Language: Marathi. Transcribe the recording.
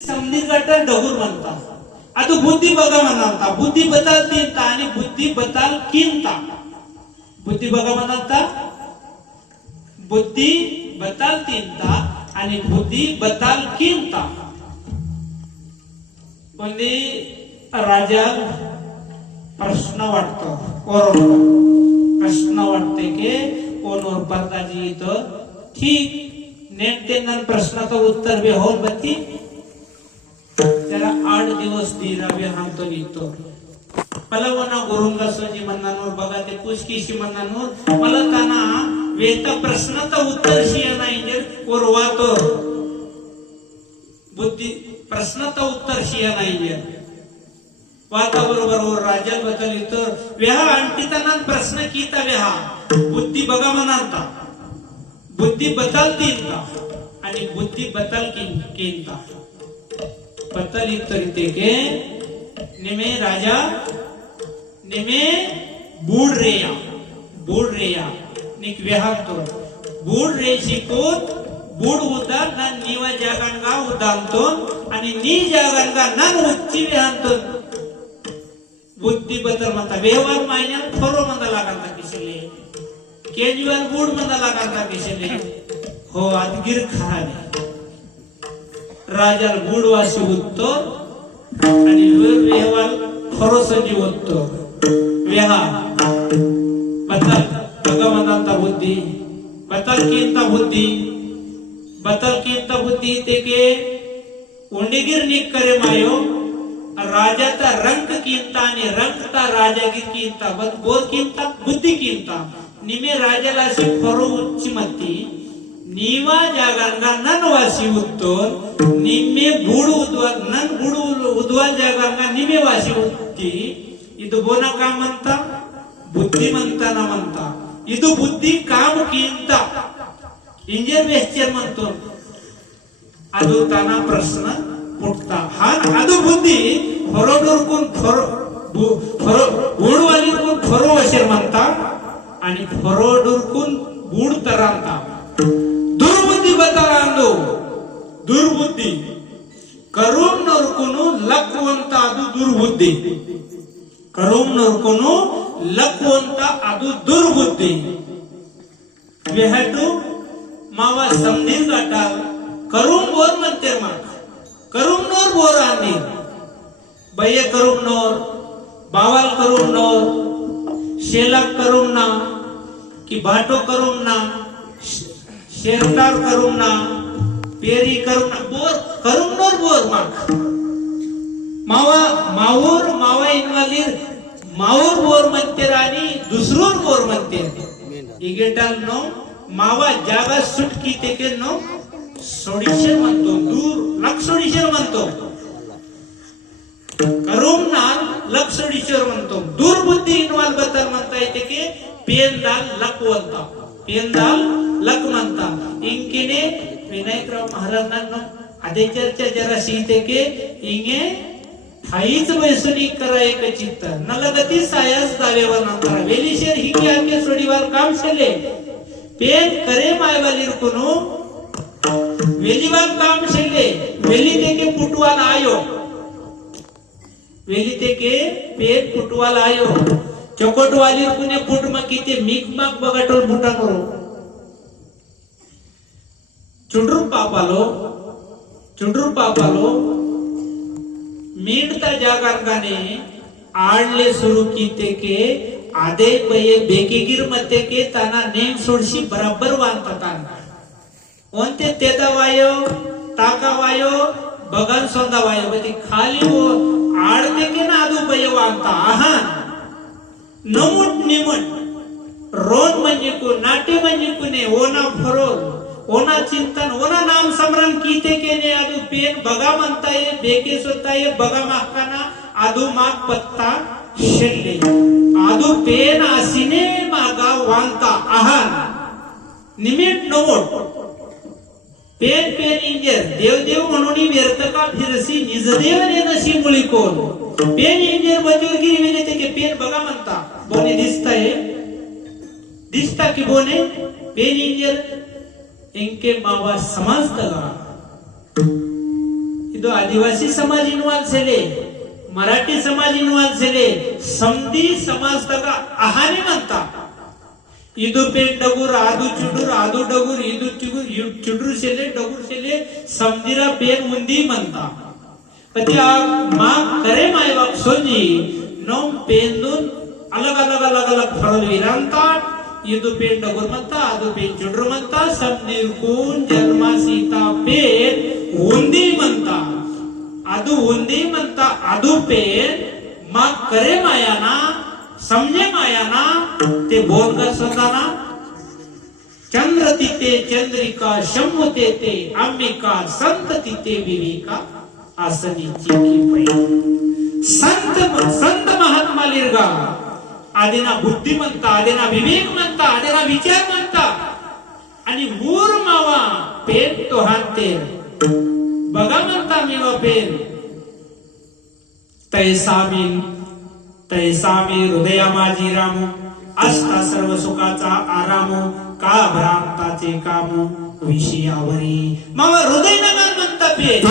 समनीगट डगूर म्हणतात. ಅದು ಬುದ್ಧಿ ಭಗವನಂತ ಬುದ್ಧಿ ಬದಲ್ತಿಂತ आणि ಬುದ್ಧಿ ಬದಲ್ಕಿಂತ ಬುದ್ಧಿ ಭಗವನಂತ ಬುದ್ಧಿ ಬದಲ್ತಿಂತ आणि ಬುದ್ಧಿ ಬದಲ್ಕಿಂತ कोणी राजा प्रश्न वाटतो कोरोना प्रश्न वाटते की कोणवर परदाजी इथं ठीक नेमतेना प्रश्नाचं उत्तर बी होल बत्ती त्याला 8 दिवस दिरावे हातो निघतो पलवना गुरुंगासोजी म्हणनानोर बघा ते पुष्कीशी म्हणनानोर मला ताना वेता प्रश्नाचं उत्तर शिया नाही कोरवातो बुद्धी प्रश्नाचं उत्तर शिया नाही वाता बरोबर राजा बदल तर वेहा अंटिताना प्रश्न कीता वेहा बुद्धी बघा म्हणांता बुद्धी बदलतींता आणि बुद्धी बदल कींता बदल इतरितेगे निमे राजा निमे बूड रेया निक वेहातो बूड रेशी को बूड उदा ना निवा जागांगा उदांतो आणि नी जागांगा नन उच्ची वेहांतो बुद्धी बदल म्हणता व्यवहार महिन्यात फरो म्हणता लागता किसले केजूअल बूड म्हणता लागता किसले हो अदगिर खराने राजा बूडवासी उत्तो आणि व्यवहार फरो संजी उत्तो वेहा बदल भगवंता बुद्धी बदल कींता बुद्धी ते के उंडीगिर निक करे मायो राजाचा रंग कींता आणि रंगता राजागिर कींता बोर कींता बुद्धी कींता निमे राजाला अशी फरो उच्ची मती नीवा जागांगा नन वासी उत्तोर निमे बूड उद्वा नन बूड उद्वा जागांगा निमे वासी उत्ती इदु बोना काम म्हणता बुद्धी म्हणता ना म्हणता इदु बुद्धी काम कींता इंजिनियर वेस्चर म्हणतो ಅದು ತಾನ ಪ್ರಶ್ನ ಮುಟ್ತಾ ಅದು ಬುದ್ಧಿ ಹೊರಡೋರ್ಕೂन ಬೂಡवालीकून फरो असे म्हणता आणि फरोडूरकून बूड तरांता दुर्बुद्धी बतारांदो दुर्बुद्धी करून नोरकुनु लक्वंत ಅದು दुर्बुद्धी करून नोरकुनु लक्वंत ಅದು दुर्बुद्धी we have to मावा समधी गाटा करून बोर म्हणते मग करून नोर बोर आणि बये करून नोर बावाल करून नोर शेलाक करून ना कि भाटो करून ना शेरदार करून ना पेरी करून ना बोर करून नोर बोर मग मावा मावा इनवालीर माऊर बोर म्हणते आणि दुसरूर बोर म्हणते इगेटाल नो मावा जागा सुटकी ते के नो सोडीशेर म्हणतो दूर लक्षोडीशेर म्हणतो करून ना लक्षोडीशेर म्हणतो दुर्बुद्धी इनवाल बद्दल म्हणता येते की पेंदाल लकवंता पेंदाल लक म्हणता इंकेने विनायकराव महाराजांना आधी चर्चा जरा सीते के इंगे थाईच वैसुनी करा एक चित्त नलगती सायास दावेवर नंतर वेलीशेर ही की आके सोडीवार काम छले पेन करे मायवालीर कुनो वेलीवाल काम छले वेली तेके पुटवाल आयो वेली तेके पेन पुटवाल आयो चोकोटवालीर कुने पुट मकी ते मीक माक बगाटोल मोठा करो चुंड्रू पापालो मींडता जागांगाने आडले सुरू कीते के आदे पये बेकेगिर मते के ताना नेम सोडशी बराबर वांता ओंते तेदा वायो ताका वायो बगन सोंदा वायो बती खाली वो आडते के ना आदू पये वांता आहा नमुट निमट रोन म्हणजे को नाटे म्हणजे कुने ओना फरोल ओना चिंतन ओना नाम समरण कीते के ने आदू पेन बगा म्हणता ये बेके सोता ये बगा माकाना आदू माक पत्ता शेल्ले आदू पेन आसीने मागा वांता आहान निमिट नोट पेन इंजर देव म्हणून व्यर्थ का फिरसी निजदेव ने नशी मुळी कोण पेन इंजर बजूरगिरी वेले ते के पेन बगा म्हणता बोने दिसता की बोने पेन इंजर इनके मावा समजतला ಇದು आदिवासी समाज इन्वॉल्व सेले मराठी समाज इन्वॉल्व सेले समधी समाज तका आहाने म्हणता इदु पेन डगुर आदू डगुर इदु चुडुर सेले डगुर सेले समधीरा पेन उंदी म्हणता पती मा करे माय बाप सोजी नो पेंदून अलग फरल विरांता इदु पेन डगुर म्हणता आदू पेन चुडुर म्हणता समधीर कोण जन्मा सीता पेन उंदी म्हणता आदू उंदी म्हणता आदू पेन मा करे मायाना समजे मायाना ते बोल कर स्वतःना चंद्र तिथे चंद्रिका शंभू तेथे अंबिका संत तिथे विवेका आसनीची की संत महात्मा लिरगा आदिना बुद्धी म्हणता आदिना विवेक म्हणता आदिना विचार म्हणता आणि ऊर मावा पेन तो हाते बघा म्हणता मी व पेन तैसा मी हृदया माझी रामू असता सर्व सुखाचा आरामू का भ्रांताचे कामू विषयावरी मावा हृदय नगर म्हणता पेन